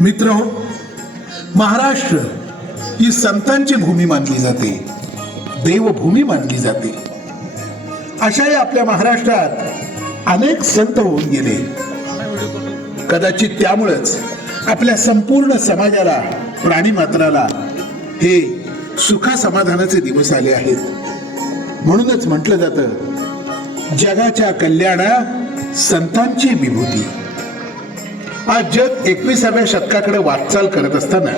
मित्रहो, महाराष्ट्र ही संतांची भूमी मानली जाते, देवभूमी मानली जाते. अशाही आपल्या महाराष्ट्रात अनेक संत होऊन गेले. कदाचित त्यामुळेच आपल्या संपूर्ण समाजाला, प्राणीमात्राला हे सुखा समाधानाचे दिवस आले आहेत. म्हणूनच म्हटलं जातं, जगाच्या कल्याणा संतांची विभूती. आज जग 21व्या शतकाकडे वाटचाल करत असताना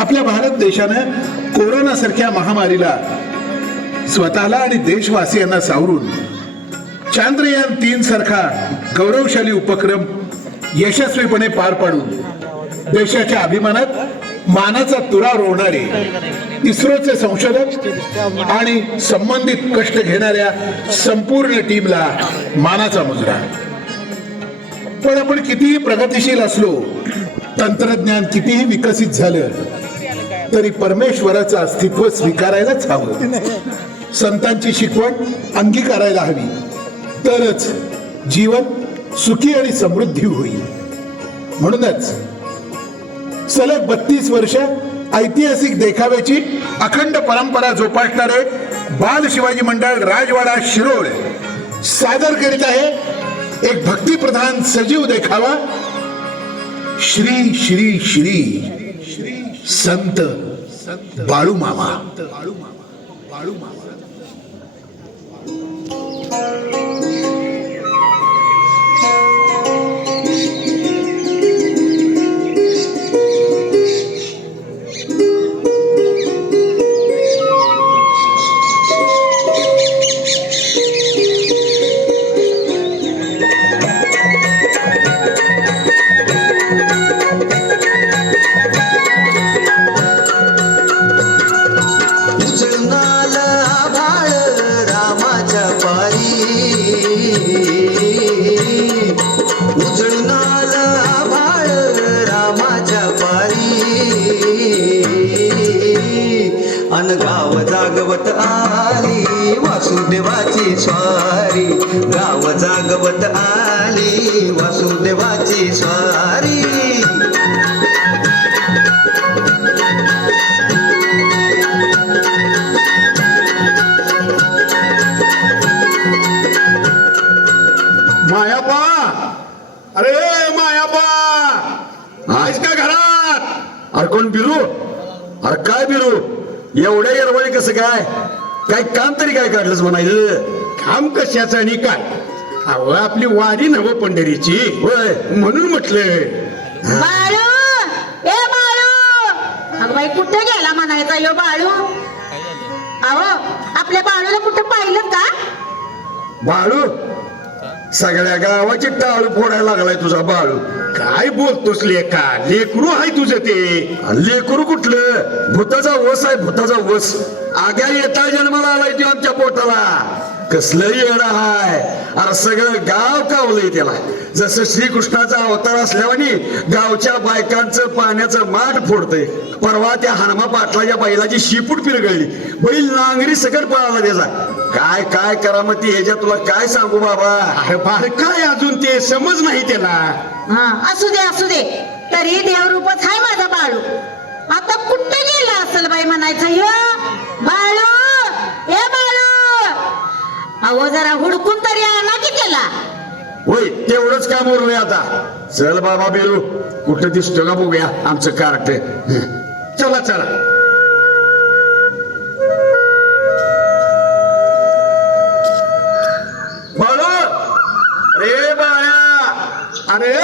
आपल्या भारत देशानं कोरोना सारख्या महामारीला स्वतःला आणि देशवासियांना सावरून चांद्रयान 3 सारखा गौरवशाली उपक्रम यशस्वीपणे पार पाडून देशाच्या अभिमानात मानाचा तुरा रोवणारे इस्रोचे संशोधक आणि संबंधित कष्ट घेणाऱ्या संपूर्ण टीमला मानाचा मुजरा. पण आपण कितीही प्रगतिशील असलो, तंत्रज्ञान कितीही विकसित झालं, तरी परमेश्वराचं अस्तित्व स्वीकारायलाच हवं. संतांची शिकवण अंगीकारायला हवी, तरच जीवन सुखी आणि समृद्धी होईल. म्हणूनच सलग 32 वर्ष ऐतिहासिक देखाव्याची अखंड परंपरा जोपासणारे बाल शिवाजी मंडळ राजवाडा शिरोळ सादर करीत आहे एक भक्तिप्रधान सजीव देखावा, श्री श्री श्री संत बाळूमामा. गाव जागवत आली वासुदेवाची स्वारी, गाव जागवत आली वासुदेवाची स्वारी. मायाबा, अरे मायाबा, आहेस का घरात? अरे कोण बिरू? अरे काय बिरू, एवढ्या येरवळी कसं काय? काय काम तरी काय काढलंच म्हणायचं? काम कशाचं आणि काय? अहो आपली वारी नव पंढरीची, होय म्हणून म्हटलं. बाळू, ए बाळू, अगं बाई कुठे गेला म्हणायचा यो बाळू? अहो आपल्या बाळूला कुठं पाहिलं का? बाळू, सगळ्या गावाची टाळू फोडायला लागलाय तुझा बाळू. काय बोलतोस लेका? लेकरू आहे तुझं ते. लेकरू कुठलं? भूताचा वस आहे, भूताचा वस. आग्या येता जन्माला आलाय तो आमच्या पोटाला. कसलं येणं हाय, अरे सगळं गाव कावलंय त्याला. जसं श्रीकृष्णाचा अवतार असल्यावानी गावच्या बायकांचं पाण्याचं माठ फोडतंय. परवा त्या हनुमा पाटलाच्या बैलाची शिपूट पिरगळली, बैल नांगरी सकट पळाला त्याचा. काय काय करामती ह्याच्या तुला काय सांगू बाबा. अरे बाळ काय अजून ते समज नाही त्याला. हा असू दे असू दे, तरी देवरूपच आहे माझा बाळू. आता कुठे गेला असेल बाई म्हणायचं ह्यो बाळू, ए बाळू. अहो जरा हुडकून तरी आणा की त्याला. होय तेवढंच काम उरलंय आता. चल बाबा बिरू, कुठं दिसतो का बघूया आमचं कार्ट. चला चला. बाळू, रे बाळा, अरे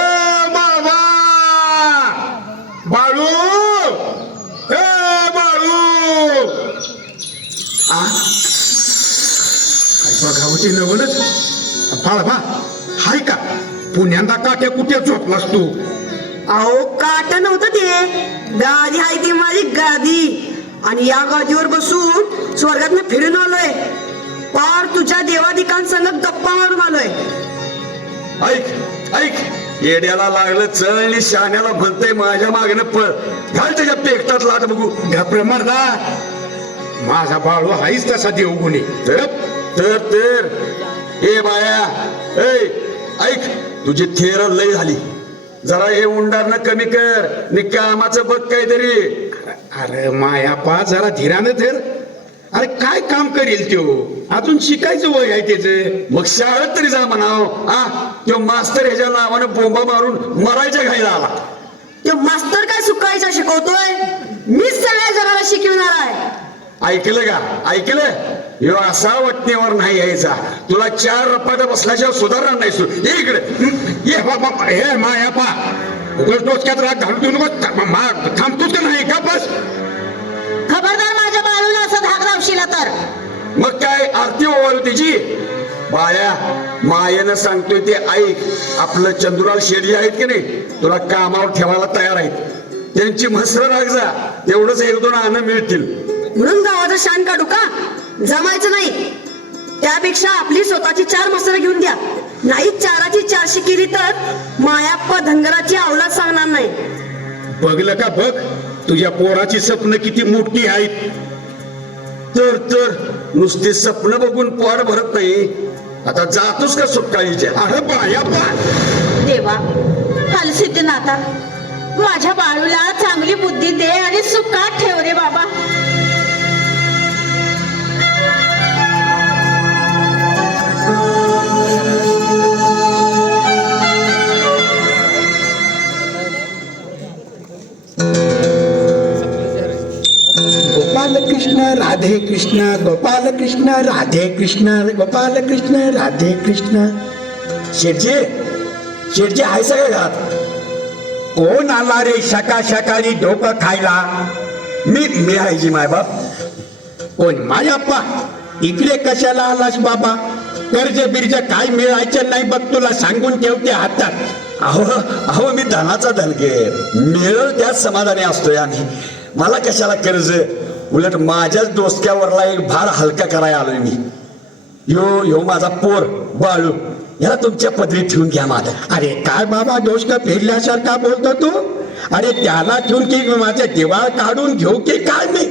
बाबा, बाळू, ए बाळू. बघावं ते नवलच. बाळबा हाय का? पुण्यांदा काट्या कुठे झोपलास तू? अहो काट नव्हतं ते, गादी आहे ती माझी गादी. आणि या गादीवर बसून स्वर्गात मी फिरून आलोय. पार तुझ्या देवाधिकांसंग गप्पा मारून आलोय. ऐक ऐक, येड्याला लागलं चळणी शाण्याला म्हणतंय माझ्या मागणं पळ. घाल त्याच्या पेकटात लाट बघू. घाबरे मर्दा, माझा बाळू हायच तसा देवगुणी. तर ए बाया, ऐक तुझी थेर लय झाली. जरा हे उंडारणं कमी कर नि कामाचं बघ काहीतरी. अरे मायापा जरा धीरानं धर. अरे काय काम करेल त्यो, अजून शिकायचं वय आहे त्याच. मग शाळेत तरी जा म्हणाव. तो मास्तर ह्याच्या नावानं बोंबा मारून मरायच्या घाईला आला. तो मास्तर काय सुकायचा शिकवतोय, मीच सगळ्या जगाला शिकवणार आहे. ऐकलं का, ऐकलं? ह्यो असा वटणीवर नाही यायचा. तुला 4 रपाटा बसल्याशिवाय सुधारणार नाही. ये इकडे ये बाबा, हे मायापा उगाच डोसक्यात राग घालून देऊ नको. थांबतोच का नाही का बस. खबरदार माझ्या बाळूला असं धाक लावशील तर. मग काय आरती ओवाळू त्याची. बाया मायेनं सांगतोय ते ऐक. आपलं चंदुराल शेडजी आहेत की नाही, तुला कामावर ठेवायला तयार आहेत. त्यांची म्हसर राग जा, तेवढंच 1-2 आनं मिळतील. म्हणून गावाचं शान काढू का, जमायचं नाही. त्यापेक्षा आपली स्वतःची 4 मसरं घेऊन द्या. नाही 4ची 400 केली तर मायाप्पा धनगराची अवलाद सांगणार नाही. बघलं का बघ, तुझ्या पोराची स्वप्न किती मोठी आहेत. तर नुसती स्वप्न बघून पोट भरत नाही. आता जातोस का सुटकाळीच्या. अरे बायापा, देवा हलसिद्धनाथा, माझ्या बाळूला चांगली बुद्धी दे आणि सुखात ठेव रे बाबा. गोपाल कृष्ण राधे कृष्ण, गोपाल कृष्ण राधे कृष्ण, गोपाल कृष्ण राधे कृष्ण. शेटजी, शेटजी आहे सगळ्या घरात. कोण आला रे सकाळी डोकं खायला. मी आहे जी मायबाप. कोण मायाप्पा, इकडे कशाला आलास बाबा. कर्ज बिर्ज काय मिळायचं नाही बघ, तुला सांगून ठेवते हातात. अहो मी धनाचा धनगर, मिळेल त्याच समाधानी असतोय आम्ही. मला कशाला कर्ज, उलट माझ्याच डोसक्यावरला एक भार हलका करायला आलोय मी. यो माझा पोर बाळू, याला तुमच्या पदरी ठेवून घ्या माझा. अरे काय बाबा डोसकं फिरल्यासारखा बोलतो तू. अरे त्याला ठेवून की माझे दिवाळ काढून घेऊ की काय मी.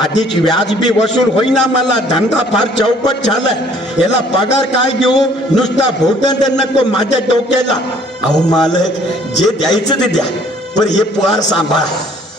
आधीच व्याज बी वसूल होईना, मला धंदा फार चौपट झालाय. याला पगार काय देऊ, नुसता भोटन नको माझ्या डोक्याला. अहो मालक, जे द्यायचं ते द्या, पण हे पोर सांभाळा.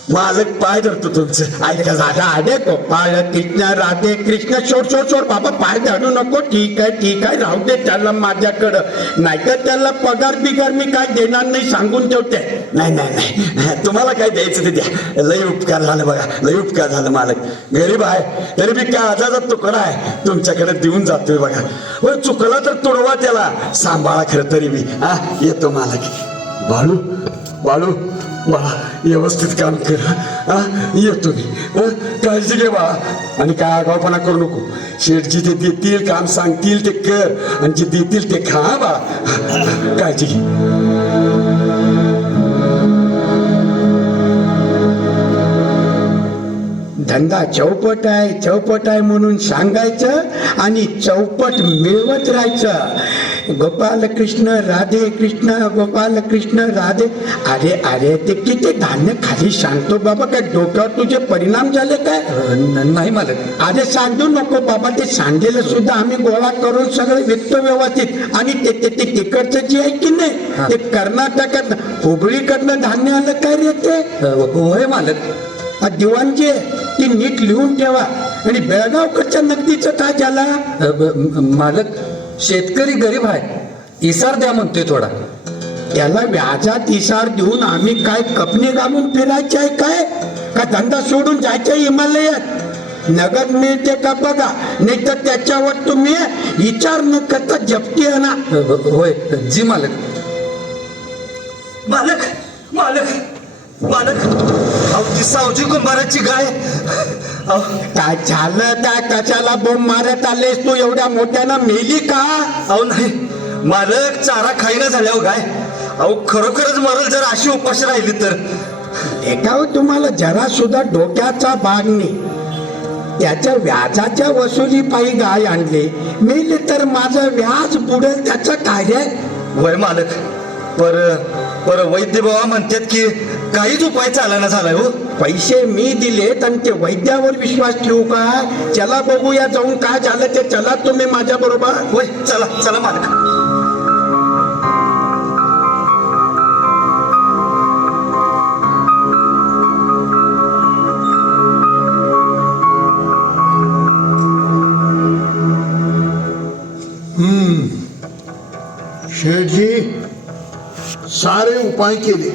मालक पाय धरतो तुमचं. ऐका दादा, अरे गोपाळ कृष्ण राधे कृष्ण. सोड बाबा, पाय धरू नको. ठीक आहे राहू दे त्याला माझ्याकडं. नाहीतर त्याला पगार बिगार मी काय देणार नाही, सांगून ठेवते. नाही तुम्हाला काय द्यायचं ते द्या. लय उपकार झालं बघा, लय उपकार झालं. मालक गरीब आहे तरी बी काय आजाचा तुकडा आहे तुमच्याकडे देऊन जातोय बघा. हो चुकला तर तुडवा त्याला, सांभाळा खरं तरी बी. येतो मालक. बाळू बाळू बाळा, व्यवस्थित काम कर. येतो मी. काळजी घे बाळा, आणि काय आगाऊपणा करू नको. शेठजी ते देतील, काम सांगतील ते कर, आणि जे देतील ते खा बाळा. काळजी घे. धंदा चौपट आहे म्हणून सांगायचं आणि चौपट मिळवत राहायचं. गोपाल कृष्ण राधे कृष्ण, गोपाल कृष्ण राधे. अरे ते किती धान्य खाली सांगतो बाबा, काय डोक्यावर तुझे परिणाम झाले काय. नाही मालक. अरे सांगू नको बाबा, ते सांगेल सुद्धा आम्ही गोळा करून सगळं विकतो व्यवस्थित. आणि ते तिकडचं जे आहे की नाही, ते कर्नाटकात हुबळीकडनं धान्य आलं काय रे ते. होय मालक. दिवाण जे ती नीट लिहून ठेवा. आणि बेळगावकडच्या नगदीचं काय झाला. मालक, शेतकरी गरीब आहे, इसार द्या म्हणतोय थोडा. त्याला व्याजात इसार देऊन आम्ही काय कपने घालून फिरायचे आहे काय, का धंदा सोडून जायचं हिमालयात. नगद मिळते का बघा, नाही तर त्याच्यावर तुम्ही विचार न करता जप्ती आणा. होय जी मालक. मालक मालक मालक, अहो ती सावजी कुंभाराची गाय. काय झालं, काय कशाला बोंब मारत आलेस तू, एवढ्या मोठ्यानं मेली का. अहो नाही मालक, चारा खाईना झाल्यावर गाय. अहो खरोखरच मरल जर अशी उपाशी राहिली तर. एकावर तुम्हाला जरा सुद्धा डोक्याचा भाग नाही. त्याच्या व्याजाच्या वसुली पायी गाय आणली, मेली तर माझं व्याज बुडेल, त्याचं कार्य. वय मालक, पर वैद्य बाबा म्हणतात की काहीच उपाय चालना झालाय हो. पैसे मी दिलेत आणि ते वैद्यावर विश्वास ठेवू का. चला बघूया जाऊन काय झालं ते. चला तुम्ही माझ्या बरोबर. होय चला चला मालक. केले,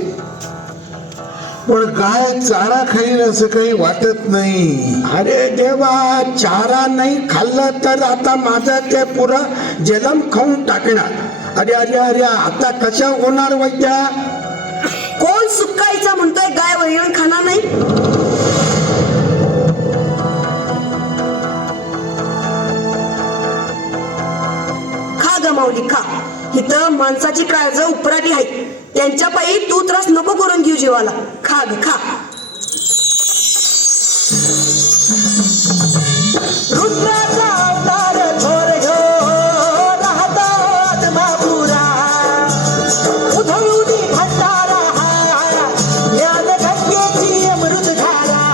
पण गाय चारा खाईल असं काही वाटत नाही. अरे देवा, चारा नाही खाल्लं तर आता माझं ते पुरं जलम खाऊन टाकणार. अरे अरे अरे, आता कशा होणार वैद्या? कोण सुकायचा म्हणतोय गाय वैरण खाणार नाही? खा गमावली खा. इथं माणसाची काळज उपराटी आहे, त्यांच्या पायी तू त्रास नको करून घेऊ जीवाला. खा ग खा. रुद्राचा अवतार थोर ह्यो राहतो आत्मापुरा. उधळूनी भंडारा हारा, ज्ञान गंगेची अमृतधारा.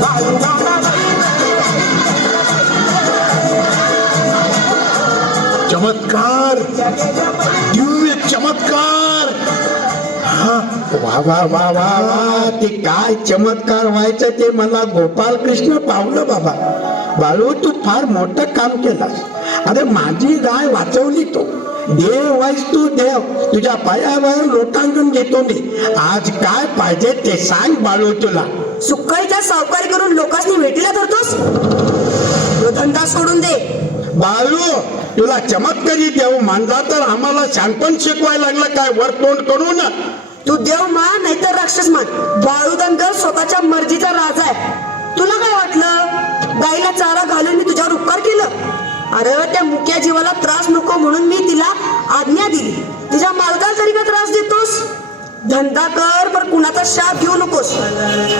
बाळूमामा चमत्कार, दिव्य चमत्कार. वा वा वा वा वा, ते काय चमत्कार व्हायचं ते मला गोपाल कृष्ण पावलं बाबा. बाळू, तू फार मोठं काम केलास. अरे माझी गाय वाचवली तो. देव वाईस तू देव, तुझ्या पायावर लोटांगण घेतो मी. आज काय पाहिजे ते सांग बाळू तुला. सुकाईच्या सावकारी करून लोकांनी भेटीला धरतोस? तो धंदा सोडून दे. बाळू, तुला चमत्कारी देव मानला तर आम्हाला शहाणपण शिकवायला लागलं काय वर तोंड करून? तू देव मान नाहीतर राक्षस मान. बाळूदंगर स्वतःच्या मर्जीचा राजा आहे. तुला काय वाटलं गाईला चारा घालून मी तुझ्यावर उपकार केलं? अरे त्या मुक्या जीवाला त्रास नको म्हणून मी तिला आज्ञा दिली. तिच्या मालकाला तरी का त्रास देतोस? धंदा कर, पण कुणाचा शाप घेऊ नकोस.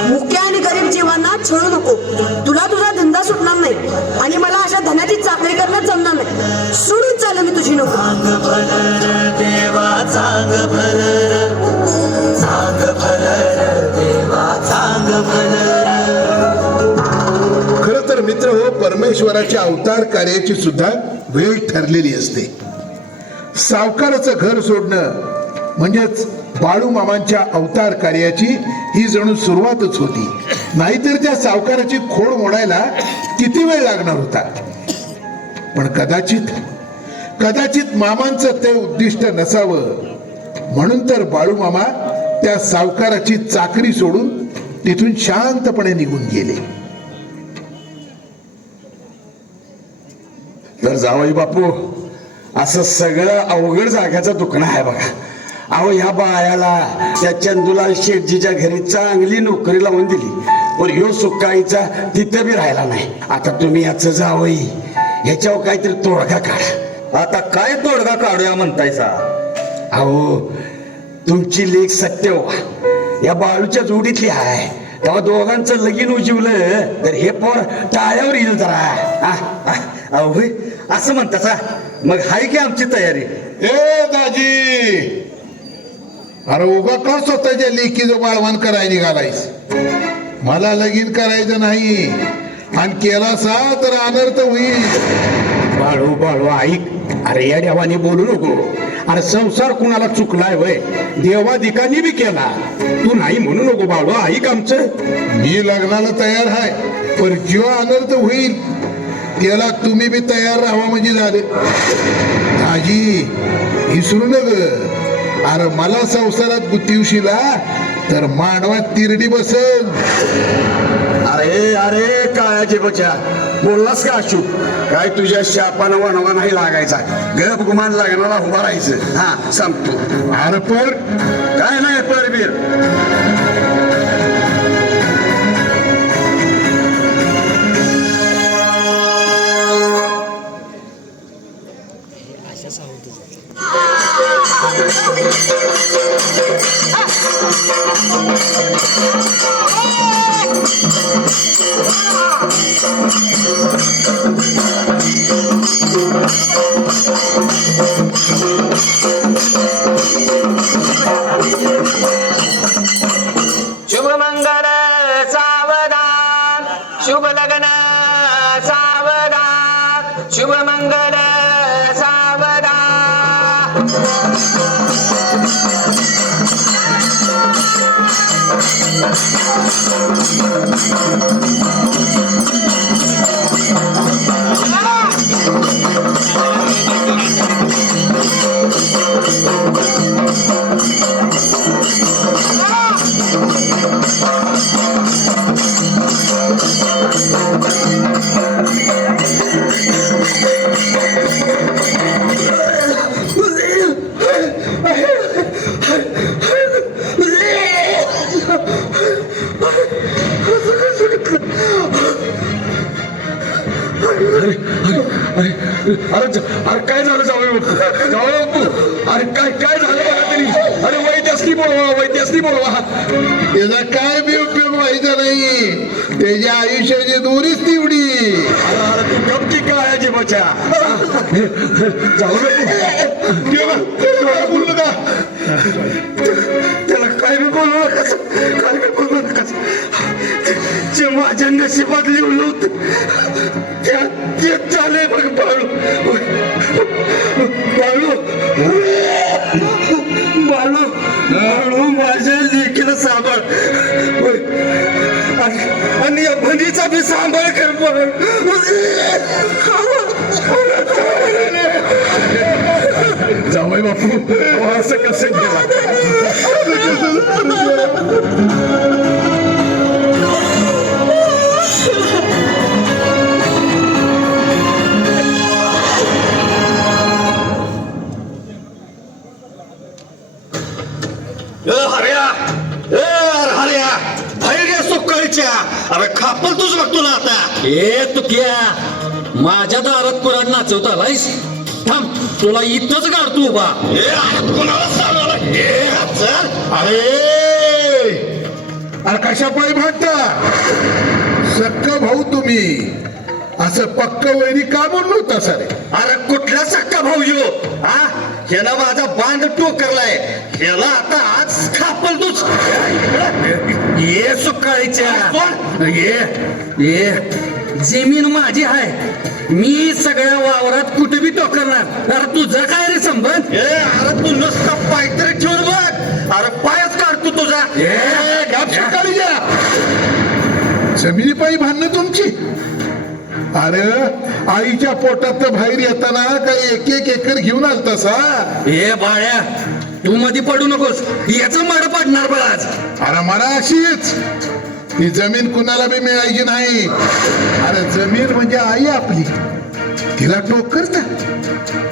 मुक्या आणि गरीब जीवांना छळू नको. तुला तुझा धंदा सुटणार नाही आणि मला अशा धनाची चाकरी करणं जमणार नाही. सोडून चाल मी तुझी नको. खर तर मित्र हो, परमेश्वराच्या अवतार कार्याची सुद्धा वेळ ठरलेली असते. सावकाराचं घर सोडणं म्हणजेच बाळू मामांच्या अवतार कार्याची ही जणू सुरुवातच होती. नाहीतर त्या सावकाराची खोड मोडायला किती वेळ लागणार होता. पण कदाचित मामांचं ते उद्दिष्ट नसावं, म्हणून तर बाळू मामा त्या सावकाराची चाकरी सोडून तिथून शांतपणे निघून गेले. तर जावई बापू, असं सगळं अवघड जागाचं दुखणं आहे बघा. अहो, ह्या बाळाला त्या चंदूलाल शेठजीच्या घरी चांगली नोकरी लावून दिली, पण ह्यो सुकाईचा तिथं बी राहिला नाही. आता तुम्ही याचं जावई ह्याच्यावर काहीतरी तोडगा काढा. आता काय तोडगा काढूया म्हणतायसा? अहो, तुमची लेख सत्य या बाळूच्या जोडीतली आहे. तेव्हा दोघांचं लगीन उजवलं तर हे पोर टाळ्यावर येईल जरा. अहो होय, असं म्हणतासा? मग हाय की आमची तयारी. ए दाजी, अरे उगा का स्वतःच्या लेकीचं बाळवान करायला निघालायस? मला लगीन करायचं नाही, आणि केलासा तर अनर्थ होईल. बाळू बाळू ऐक. अरे या देवाने बोलू नको. अरे संसार कुणाला चुकलाय वय? देवाधिकांनी बी केला. तू नाही म्हणू नको बाळू, ऐक आमचं. मी लग्नाला तयार आहे, पण जेव्हा अनर्थ होईल त्याला तुम्ही बी तयार राहा म्हणजे झाले. दाजी, विसरू नग. अरे मला संसारात गुतीवशीला तर मांडवात तिरडी बसल. अरे अरे काळाची बचा, बोललास का अशोक? काय तुझ्या शापानं वनवा नाही लागायचा. गप गुमान लग्नाला उभा राहायचं. हा सांगतो. अरे पण काय नाही परबीर. शुभ मंगल सावधान, शुभ लग्न सावधान, शुभ मंगल सावधान. अरे काय झालं जावई बापू अरे काय झालं बघा तरी अरे वैद्यासनी बोलवा त्याचा काय बी उपयोग व्हायचा नाही, त्याच्या आयुष्याची दोरीच तेवढी. अरे तू गमती काय आहे बचा बोलू नका त्याला काय बी बोलू नका जे माझ्या नशिबात लिहिलं होतं तेच झालंय बघ बाळू माझ्या लेकीला सांभाळ आणि या भनीचा बी सांभाळ कर जावई बापू असं कसं केलं अरे खापल तुझ बघतो ना आता ए तुक्या, माझ्या दारात कुराड नाचवता आलायस? थांब, तुला इथंच काढतो उभा. कोणाला सांगायला अरे कशा पायी भांडता? सक्क भाऊ तुम्ही, असं पक्क वैरी का म्हणून होता सर? अरे कुठला सक्का भाऊ यो हा ह्याला माझा बांध टोकरलाय ह्याला आता आज खापल तूच ये सुकाळीच्या ये जमीन माझी आहे, मी सगळ्या वावरात कुठे बी टोकरणार. अरे तुझा काय रे संबंध? अरे तू नुसता पाय तरी ठेवून बघ अरे पायच काढतो तुझा जमिनी पायी भांडणं तुमची? अरे आईच्या पोटात बाहेर येताना काही एक एक एकर घेऊन आलतासा? ए बाळ्या, तू मध्ये पडू नकोस, याचं मार पडणार बघ आज. अरे मला अशीच ही जमीन कुणाला बी मिळायची नाही. अरे जमीन म्हणजे आई आपली, तिला टोक करता,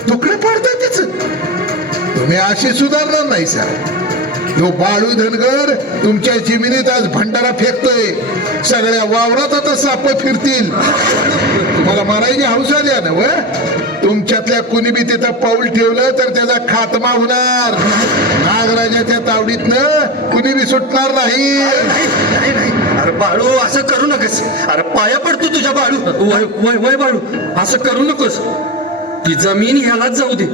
तुकडे पाडता तिच. तुम्ही अशी सुधारणार नाही सर. तो बाळू धनगर तुमच्या जमिनीत आज भंडारा फेकतोय, सगळ्या वावरात आता साप फिरतील. तुम्हाला मारायची हौस आली ना व? तुमच्यातल्या कुणी बी तिथं पाऊल ठेवलं तर त्याचा खात्मा होणार. नागराजाच्या तावडीतनं कुणी बी सुटणार नाही. अरे बाळू असं करू नकोस अरे पाया पडतो तुझ्या बाळू. वय बाळू, असं करू नकोस. ती जमीन ह्यालाच जाऊ दे,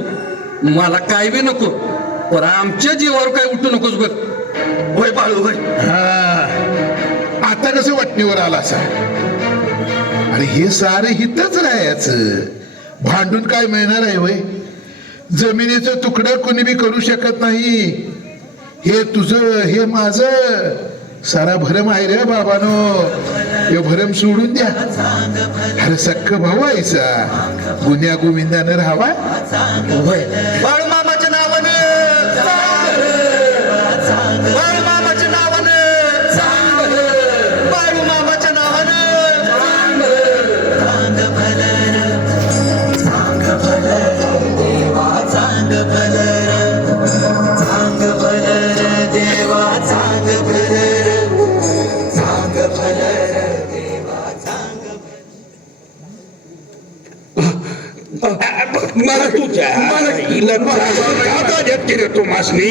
मला काय बी नको, पण आमच्या जीवावर काय उठू नकोस बघ. होय बाळू होय. आता कसं वाटणीवर आला असा? अरे हे सारे हितच राहायचं, भांडून काय मिळणार आहे वय? जमिनीचं तुकडं कुणी बी करू शकत नाही. हे तुझं हे माझं सारा भरम आहे रे बाबानो. हे भरम सोडून द्या. अरे सक्क भाऊ आईचा गुन्ह्या गोविंदानं राहावा. बाळू मामाच्या नावानं बाळू मामाच्या नावानं बाळू मामाच्या नावानं मला तू मासनी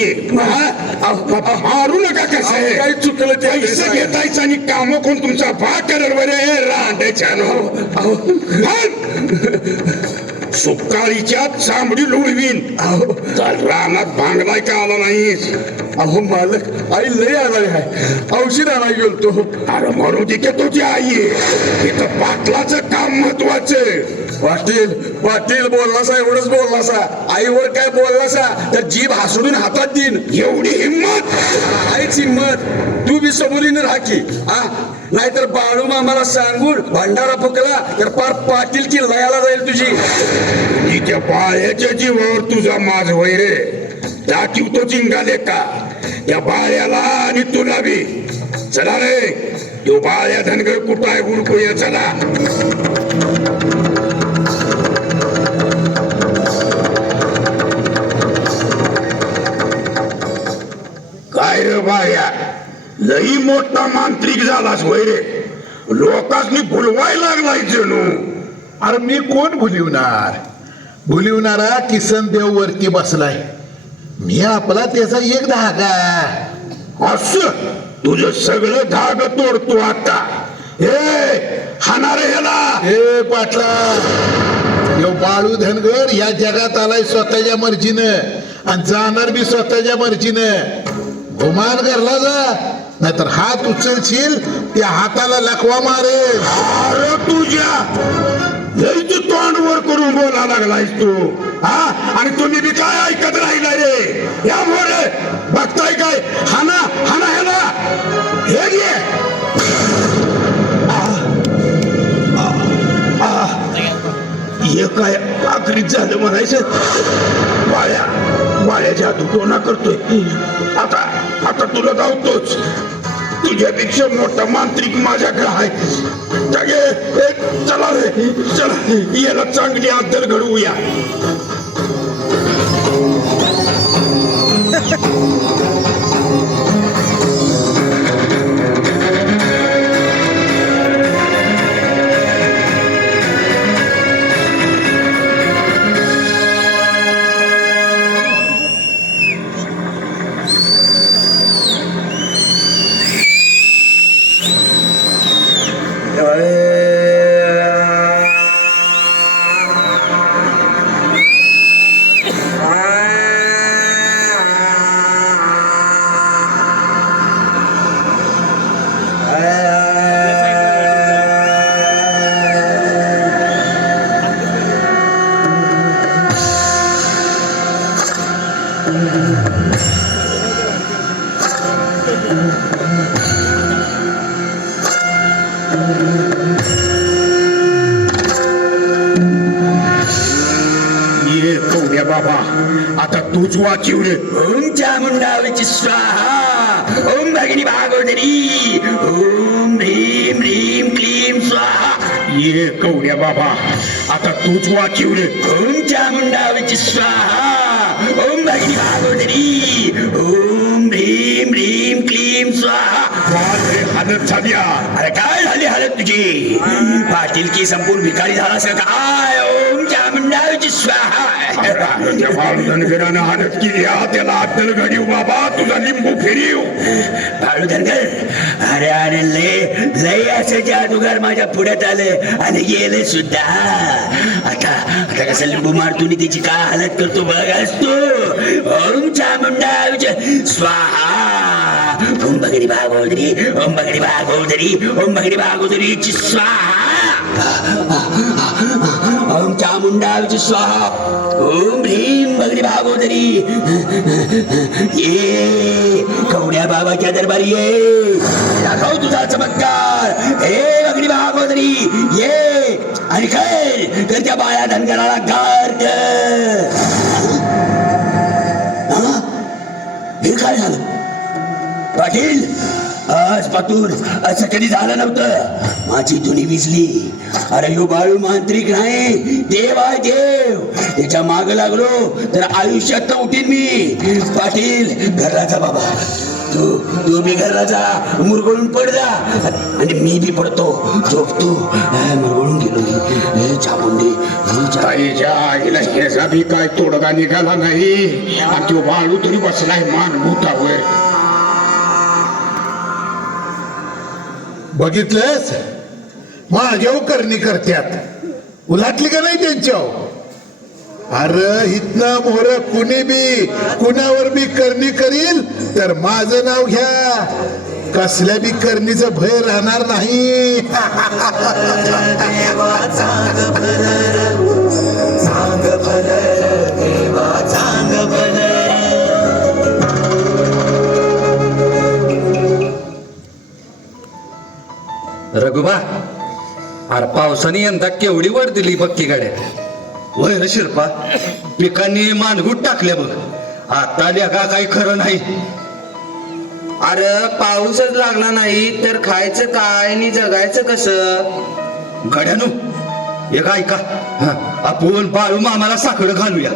मारू नका. कसं काय चुकलं ते पैसे घेतायचं आणि काम कोण तुमचा भाग करल बरे रांडायच्या सुकाळीच्या चांबडी लुळवीन. चाल रानात भांगलाय का आला नाहीस? अहो मालक, आई लय आलाय आहे, औषध आणाय गेलतो. अरे म्हणू दे की तुझी आई इथं पाटलाचं काम महत्वाचं. पाटील बोललासा एवढंच बोललासा, आईवर काय बोललासा तर जीभ हासडून हातात देईन एवढी हिंमत? आईच हिंमत. तू बी सबुरीने राखी नाहीतर बाळू मामाला सांगून भंडारा फुकला तर पार पाटील की लयाला जाईल तुझी. त्या बाळ्याच्या जीवावर तुझा माझ होय रे. दाखीव तो चिंगाले का त्या बाळ्याला आणि तुला बी. चला रे, तो बाळ्या धनगर कुठं आहे हुडकूया चला. काय रे बाळ्या, लई मोठा मांत्रिक झालास होय रे. लोकांनी भुलवाय लागलाय जणू. अरे मी कोण भुलिवणार? भुलिवणारा किसन देव वरती बसलाय, मी आपला त्याचा एक धागा. असं तुझं सगळं धाग तोडतो आता. हे हाणार ह्याला. हे पाटला, यो बाळू धनगर या जगात आलाय स्वतःच्या मर्जीनं आणि जाणार बी स्वतःच्या मर्जीनं. गुमान करला जा, नाहीतर हात उचलशील त्या हाताला लकवा मारेल. अरे तुझ्या लईच तोंड वर करून बोला लागलायस तू. हा, आणि तुम्ही बी काय ऐकत राहिला रे. यामुळे बघताय काय, हाना हाना ह्याला. हे घे. हे काय आखरीत झालं म्हणायचं. वाळ्याच्या टोना करतोय. आता आता तुला गावतोच. तुझ्यापेक्षा मोठा मांत्रिक माझ्याकडे आहे. चला रे, चला याला चांगली अद्दल घडवूया. ये कवड्या बाबा, आता तूच वाचिव रे. ओम चामुंडावची स्वाहा, ओम भगिनी भागवतरी, ओम ह्रीम ह्रीम क्लीम स्वाहा. ये कवड्या बाबा, आता तूच वाचिव रे. ओम चामुंडावची स्वाहा, ओम भगिनी भागवतरी, ओम ह्रीम ह्रीम क्लीम स्वाहा. हालत झाली. अरे काय झाली हालत तुझी? पाटील की संपूर्ण भिकारी झाला असं काय? ओम चामुंडावची स्वाहा. धनगरानं हालत केली. त्याला अद्दल घडीव बाबा, तुझा लिंबू फिरीव. बाळू धनगर, अरे अरे लय लय असं जादूगार माझ्या पुढ्यात आले आणि गेले सुद्धा. आता आता कसं लिंबू मारतो आणि त्याची काय हालत करतो बघास तू. ओम चामुंडावची स्वाहा, ओम भगिनी भागवतरी, ओम भगिनी भागवतरी, ओम भगिनी भागवतरीची स्वाहा. ओम चामुंडावची स्वाहा, ओम भीम भगिनी भागवतरी. ये कवड्या बाबाच्या दरबारी ये, दाखव तुझा चमत्कार. हे भगिनी भागवतरी ये, आणि काय तर त्या बाया धनगराला गार. हे काय झालं पाटील? आजपासून असं कधी झालं नव्हतं. माझी धुनी विजली. अरे यो बाळू मांत्रिक नाही, देव आहे देव. त्याच्या माग लागलो तर आयुष्यात तर उठीन मी. पाटील घरला जा बाबा, तू बी घरला जा, मुरगळून पड जा. आणि मी बी पडतो, झोपतो. मुरगळून गेलो मी. चामुंडे ताईच्या आईला ह्याचा बी काय तोडगा निघाला नाही. आणि तो बाळू तरी बसलाय मानभूतावर. बघितलंस, माझ्यावर करणी करत्यात. उलाटली का नाही त्यांच्यावर? अरे इथनं मोर कुणी बी कुणावर बी करणी करील तर माझं नाव घ्या. कसल्या बी करणीचं भय राहणार नाही. रघुबा, अरे पावसाने यंदा केवढी वर दिली बक्की गाड्या. वय रे शिरपा, पिकांनी मानगूट टाकल्या बघ. आता लेखा काही खरं नाही. अरे पाऊसच लागला नाही तर खायचं काय आणि जगायचं कसं? गड्यानो एक ऐका, आपण बाळू मामाला साखर घालूया.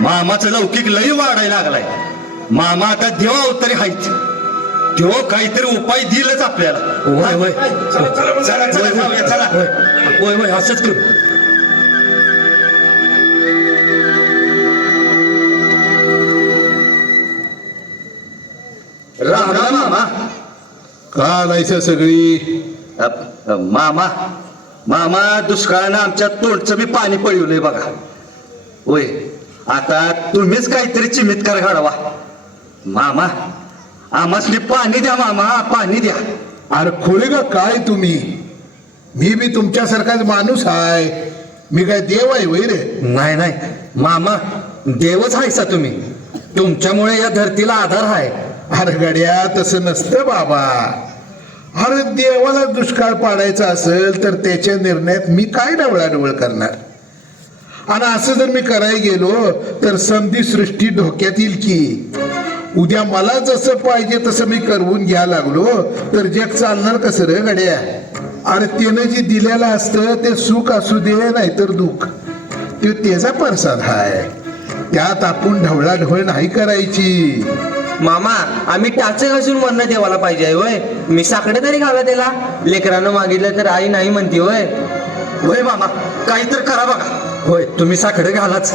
मामाचं लौकिक लय वाढायला लागलाय. मामा आता देवा अवतारी हायच. तो काहीतरी उपाय दिलच आपल्याला. वय वय चला चला जाऊया, चला. वय वय असंच करू. राम राम मामा. का आलायचं सगळी? मामा मामा दुष्काळानं आमच्या तोंडचं मी पाणी पळवलंय बघा. होय, आता तुम्हीच काहीतरी चिमितकार घडवा. मामा आम्हासनी पाणी द्या मामा, पाणी द्या. अरे खोळे का काय तुम्ही? मी बी तुमच्यासारखाच माणूस आहे. मी काय देव आहे वय रे? नाही नाही मामा, देवच आहेसा तुम्ही. तुमच्यामुळे या धरतीला आधार आहे. अरे गड्या, तसं नसतं बाबा. अरे देवाला दुष्काळ पाडायचा असेल तर त्याच्या निर्णयात मी काय डवळाडवळ करणार? आणि असं जर मी करायला गेलो तर संधी सृष्टी धोक्यात येईल की. उद्या मला जसं पाहिजे तसं मी करवून घ्यायला लागलो तर जग चालणार कसं रे गड्या? अरे त्यानं जे दिलेलं असतं ते सुख असू दे नाही तर दुःख, ते त्याचा प्रसाद आहे. त्यात आपण ढवळाढवळ नाही करायची. मामा आम्ही टाचे घासून म्हणणं देवाला पाहिजे होय. मी साकडे तरी घाला त्याला. लेकरानं मागितलं तर आई नाही म्हणते होय. होय मामा, काही तर करा बघा. होय, तुम्ही साखडे घालाच.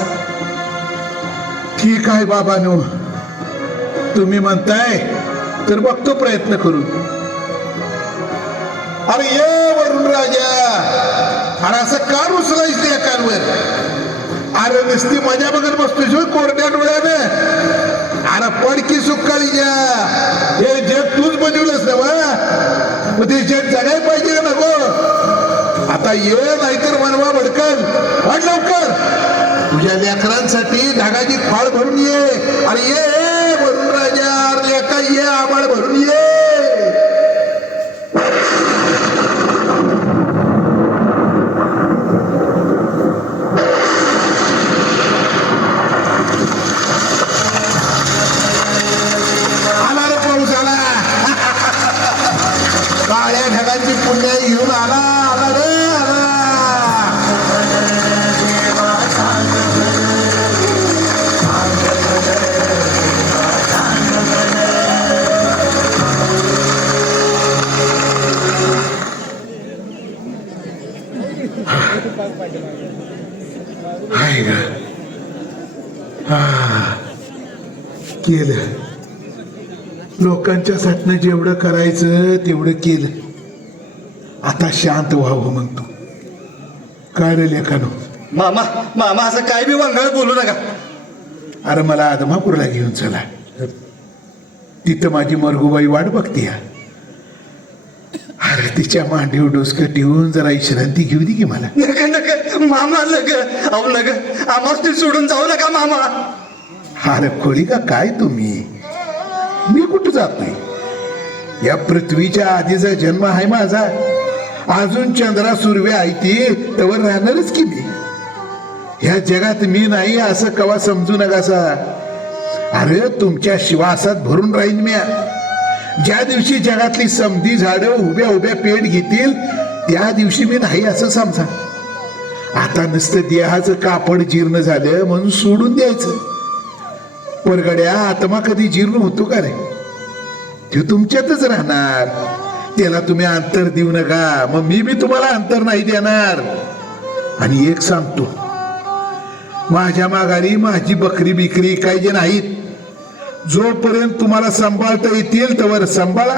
ठीक आहे बाबांनो, तुम्ही म्हणताय तर बघतो प्रयत्न करून. अरे ये वरुण राजा, अरे असं का रुसलायस त्या एकांवर? अरे नुसती मजा बघत बसतोय कोरड्या डोळ्यानं. अरे पडकी सुकाळी जा. हे जग तूच बनवलंस ना वा, मग ते जग जगायला पाहिजे का नको? आता ये नाहीतर मनवा भडकन. वाट लवकर, तुझ्या लेकरांसाठी ढगाची फाळ भरून ये. अरे ये वरुण राजा, अरे एका ये आबाळ भरून ये. आला रे पाऊस आला. काळ्या ढगाची पुण्याई घेऊन आला. आला रे आला. हाय ग. केलं लोकांच्या साठनं जेवढं करायचं तेवढं केलं. आता शांत व्हावं म्हणतो. काय रे लेखानो? मामा मामा असं काय बी वंगाळ बोलू नका. अरे मला आदमापूरला घेऊन चला. तिथं माझी मरगुबाई वाट बघते. अरे तिच्या मांडीवर डोसकं ठेवून जरा विश्रांती घेऊ दे की मला. नका नका मामा, नका. अहो नका, आम्हाला सोडून जाऊ नका मामा. अरे खोळी का काय तुम्ही? मी कुठं जातोय? या पृथ्वीच्या आधीचा जन्म आहे माझा. अजून चंद्रा सुर्वे आहे ती तवर राहणारच की मी. ह्या जगात मी नाही असं कवा समजू नकासा. अरे तुमच्या श्वासात भरून राहीन मी. ज्या दिवशी जगातली समधी झाडं उभ्या उभ्या पेट घेतील त्या दिवशी मी नाही असं समजा. आता नुसतं देहाचं कापड जीर्ण झालं म्हणून सोडून द्यायचं. परगड्या, आत्मा कधी जीर्ण होतो का रे? तो तुमच्यातच राहणार. त्याला तुम्ही अंतर देऊ नका, मग मी बी तुम्हाला अंतर नाही देणार. आणि एक सांगतो, माझ्या माघारी माझी बकरी बिकरी काही जे नाहीत. जोपर्यंत तुम्हाला सांभाळता येतील तवर सांभाळा.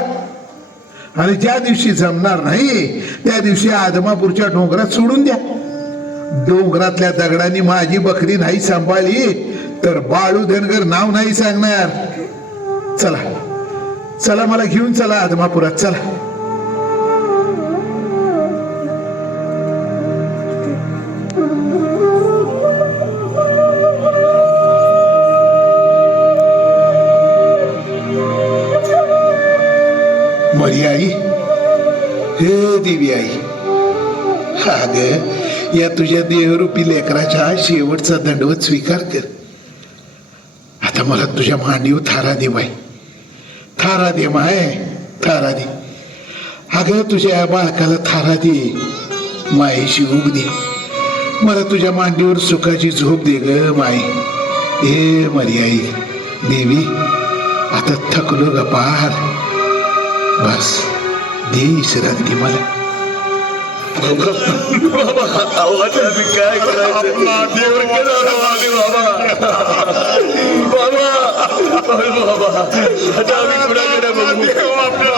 आणि ज्या दिवशी जमणार नाही त्या दिवशी आदमापूरच्या डोंगरात सोडून द्या. डोंगरातल्या दगडांनी माझी बकरी नाही सांभाळली तर बाळू धनगर नाव नाही सांगणार. चला चला, मला घेऊन चला आदमापुरात. चला. मरी आई, हे देवी आई, अग या तुझ्या देहरूपी लेकराच्या शेवटचा दंडवत स्वीकार कर. आता मला तुझ्या मांडीवर थारा दे बाई. थारा दे माय, थारा दे. अगं तुझ्या बाळकाला थारा दे. मायेशी उग दे. मला तुझ्या मांडीवर सुखाची झोप दे ग माय. हे मरी आई देवी, आता थकलो ग पार. बस दे विश्रांती मला. बाबा आवाज काय करायचं? बाबा बाबा आता आम्ही कुणाकडे बघू? आपल्या